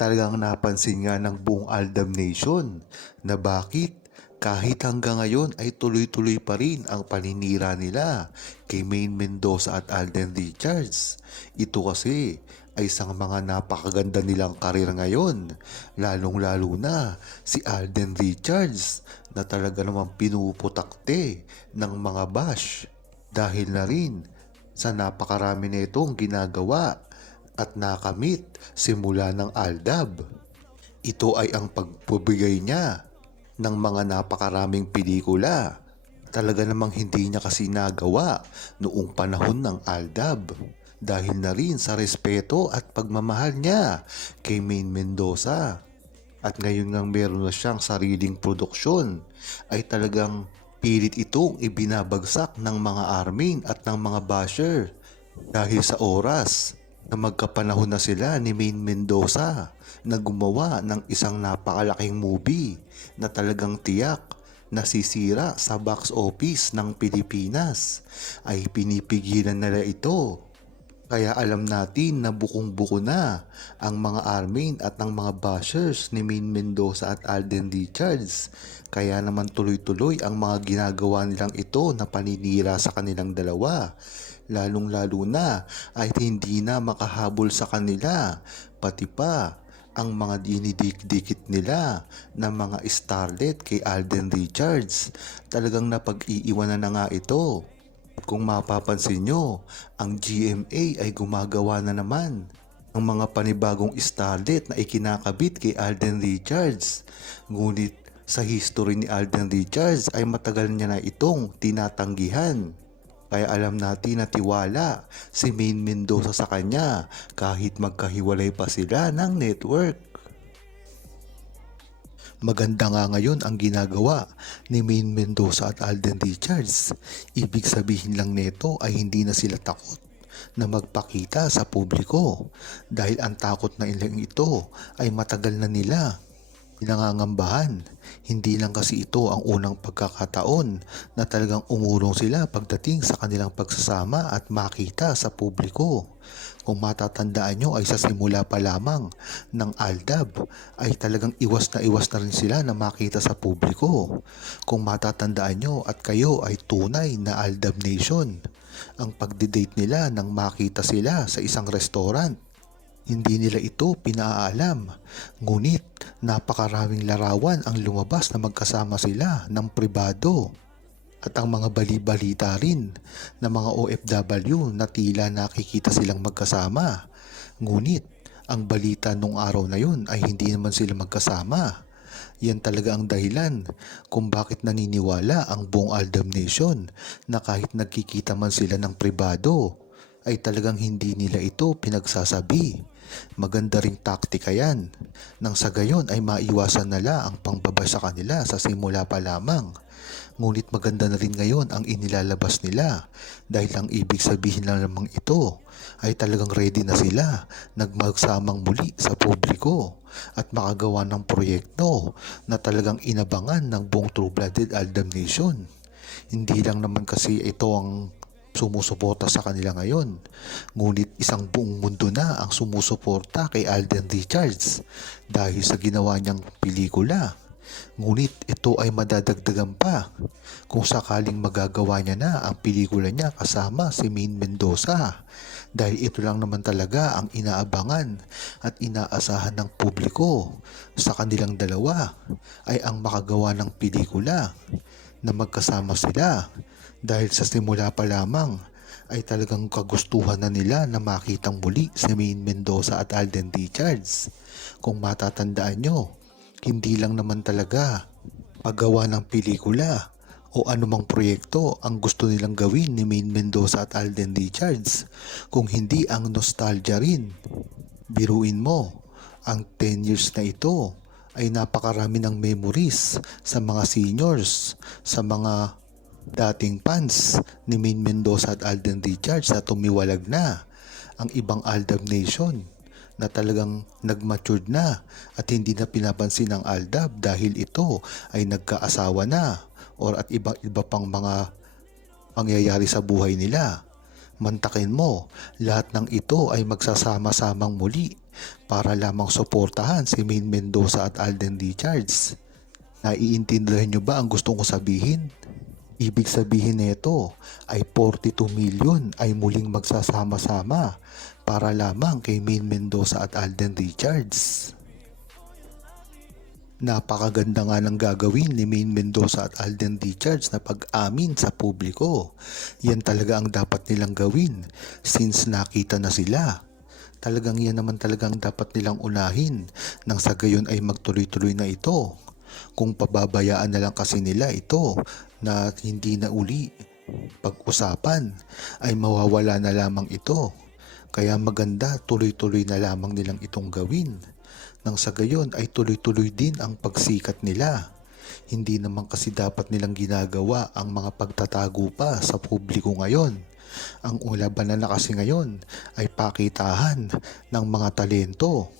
Talagang napansin nga ng buong Aldab Nation na bakit kahit hanggang ngayon ay tuloy-tuloy pa rin ang paninira nila kay Maine Mendoza at Alden Richards. Ito kasi ay isang mga napakaganda nilang karir ngayon, lalong-lalo na si Alden Richards na talaga namang pinuputakte ng mga bash dahil na rin sa napakarami na itong ginagawa at nakamit simula ng Aldab. Ito ay ang pagpubigay niya ng mga napakaraming pelikula. Talaga namang hindi niya kasi nagawa noong panahon ng Aldab dahil na rin sa respeto at pagmamahal niya kay Maine Mendoza. At ngayon ngang meron na siyang sariling produksyon ay talagang pilit itong ibinabagsak ng mga armin at ng mga basher dahil sa oras na magkapanahon na sila ni Maine Mendoza na gumawa ng isang napakalaking movie na talagang tiyak na sisira sa box office ng Pilipinas ay pinipigilan nila ito. Kaya alam natin na bukong-buko na ang mga armin at ang mga bashers ni Maine Mendoza at Alden Richards. Kaya naman tuloy-tuloy ang mga ginagawa nilang ito na paninira sa kanilang dalawa. Lalong-lalo na ay hindi na makahabol sa kanila, pati pa ang mga dinidikdikit nila ng mga starlet kay Alden Richards. Talagang napag-iiwanan na nga ito. Kung mapapansin nyo, ang GMA ay gumagawa na naman ng mga panibagong starlet na ikinakabit kay Alden Richards. Ngunit sa history ni Alden Richards ay matagal niya na itong tinatanggihan. Kaya alam natin na tiwala si Maine Mendoza sa kanya kahit magkahiwalay pa sila ng network. Maganda nga ngayon ang ginagawa ni Maine Mendoza at Alden Richards. Ibig sabihin lang nito ay hindi na sila takot na magpakita sa publiko dahil ang takot na ilang ito ay matagal na nila pinangangambahan. Hindi lang kasi ito ang unang pagkakataon na talagang umurong sila pagdating sa kanilang pagsasama at makita sa publiko. Kung matatandaan nyo ay sa simula pa lamang ng Aldab ay talagang iwas na rin sila na makita sa publiko. Kung matatandaan nyo at kayo ay tunay na Aldab Nation, ang pagdidate nila nang makita sila sa isang restaurant. Hindi nila ito pinaalam, ngunit napakaraming larawan ang lumabas na magkasama sila ng pribado. At ang mga bali-balita rin ng mga OFW na tila nakikita silang magkasama. Ngunit ang balita nung araw na yun ay hindi naman sila magkasama. Yan talaga ang dahilan kung bakit naniniwala ang buong Aldab Nation na kahit nagkikita man sila ng pribado ay talagang hindi nila ito pinagsasabi. Maganda ring taktika yan. Nang sa gayon ay maiwasan nila ang pangbaba sa kanila sa simula pa lamang. Ngunit maganda na rin ngayon ang inilalabas nila dahil ang ibig sabihin lang namang ito ay talagang ready na sila nagmagsamang muli sa publiko at makagawa ng proyekto na talagang inabangan ng buong True-Blooded Aldab Nation. Hindi lang naman kasi ito ang sumusuporta sa kanila ngayon. Ngunit isang buong mundo na ang sumusuporta kay Alden Richards dahil sa ginawa niyang pelikula. Ngunit ito ay madadagdagan pa kung sakaling magagawa niya na ang pelikula niya kasama si Maine Mendoza. Dahil ito lang naman talaga ang inaabangan at inaasahan ng publiko sa kanilang dalawa ay ang makagawa ng pelikula na magkasama sila. Dahil sa simula pa lamang ay talagang kagustuhan na nila na makitang muli si Maine Mendoza at Alden Richards. Kung matatandaan nyo, hindi lang naman talaga paggawa ng pelikula o anumang proyekto ang gusto nilang gawin ni Maine Mendoza at Alden Richards, kung hindi ang nostalgia rin. Biruin mo, ang 10 years na ito ay napakarami ng memories sa mga seniors, sa mga dating fans ni Maine Mendoza at Alden Richards na tumiwalag na. Ang ibang Aldab Nation na talagang nag-matured na at hindi na pinapansin ng Aldab dahil ito ay nagkaasawa na or at iba pang mga pangyayari sa buhay nila. Mantakin mo, lahat ng ito ay magsasama-samang muli para lamang suportahan si Maine Mendoza at Alden Richards. Naiintindihan nyo ba ang gusto ko sabihin? Ibig sabihin nito ay 42 million ay muling magsasama-sama para lamang kay Maine Mendoza at Alden Richards. Napakaganda nga ng gagawin ni Maine Mendoza at Alden Richards na pag-amin sa publiko. Yan talaga ang dapat nilang gawin since nakita na sila. Talagang yan naman talagang dapat nilang unahin nang sa gayon ay magtuloy-tuloy na ito. Kung pababayaan na lang kasi nila ito na hindi na uli pag-usapan ay mawawala na lamang ito. Kaya maganda tuloy-tuloy na lamang nilang itong gawin. Nang sa gayon ay tuloy-tuloy din ang pagsikat nila. Hindi naman kasi dapat nilang ginagawa ang mga pagtatago pa sa publiko ngayon. Ang labanan na kasi ngayon ay pakitahan ng mga talento,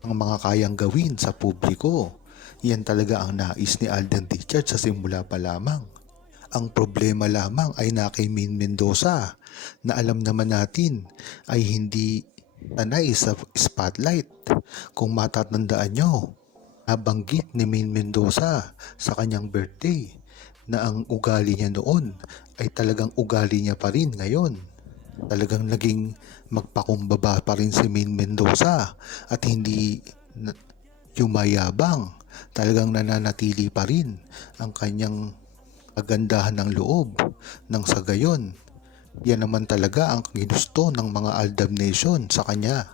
ang mga kayang gawin sa publiko. Yan talaga ang nais ni Alden Richards sa simula pa lamang. Ang problema lamang ay na kay Maine Mendoza na alam naman natin ay hindi tanay sa spotlight. Kung matatandaan nyo, nabanggit ni Maine Mendoza sa kanyang birthday na ang ugali niya noon ay talagang ugali niya pa rin ngayon. Talagang naging magpakumbaba pa rin si Maine Mendoza at hindi yumayabang. Talagang nananatili pa rin ang kanyang kagandahan ng loob. Nang sa gayon, yan naman talaga ang ginusto ng mga Aldab Nation sa kanya.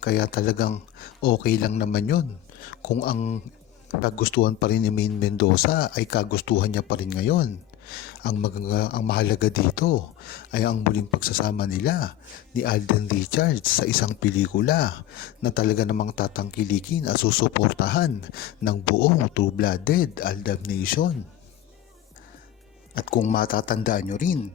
Kaya talagang okay lang naman yun. Kung ang kagustuhan pa rin ni Maine Mendoza ay kagustuhan niya pa rin ngayon. Ang mahalaga dito ay ang muling pagsasama nila ni Alden Richards sa isang pelikula na talaga namang tatangkilikin at susuportahan ng buong True-Blooded Aldab Nation. At kung matatandaan nyo rin,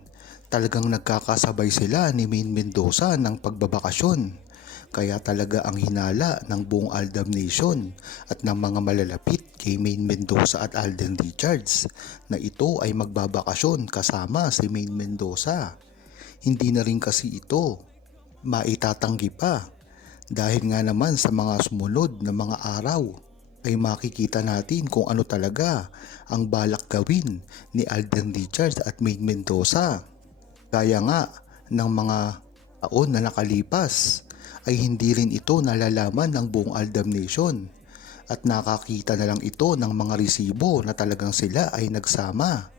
talagang nagkakasabay sila ni Maine Mendoza ng pagbabakasyon. Kaya talaga ang hinala ng buong Aldab Nation at ng mga malalapit kay Maine Mendoza at Alden Richards na ito ay magbabakasyon kasama si Maine Mendoza. Hindi na rin kasi ito maitatanggi pa dahil nga naman sa mga sumunod na mga araw ay makikita natin kung ano talaga ang balak gawin ni Alden Richards at Maine Mendoza. Gaya nga ng mga taon na nakalipas ay hindi rin ito nalalaman ng buong Aldab Nation at nakakita na lang ito ng mga resibo na talagang sila ay nagsama.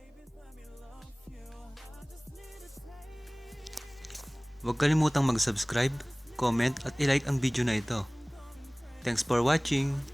Huwag kalimutang mag-subscribe, comment at i-like ang video na ito. Thanks for watching!